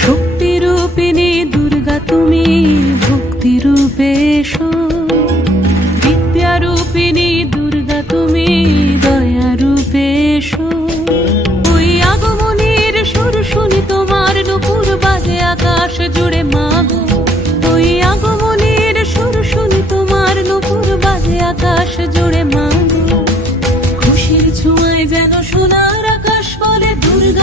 শক্তি রূপিণী দুর্গা তুমি ভক্তি রূপে এসো।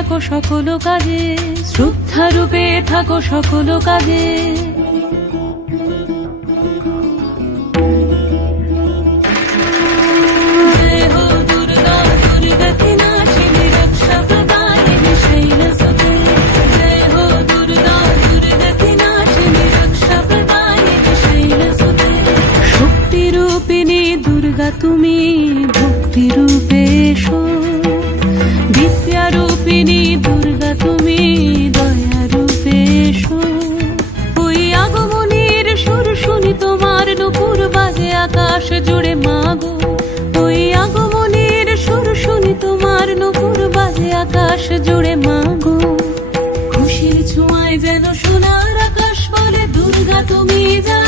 থাকো সকল কাজে শ্রদ্ধা রূপে থাকো সকল কাজে। তুমি ভক্তি রূপে বিদ্যা রূপিণী দুর্গা, তুমি দয়ারূপে এসো। ওই আগমনের সুর শুনি তোমার নুপুর বাজে আকাশ জুড়ে মাগো। ওই আগমনের সুর শুনি তোমার নুপুর বাজে আকাশ জুড়ে মাগো। খুশির ছোঁয়ায় যেন সোনার আকাশ বলে, দুর্গা, তুমি যা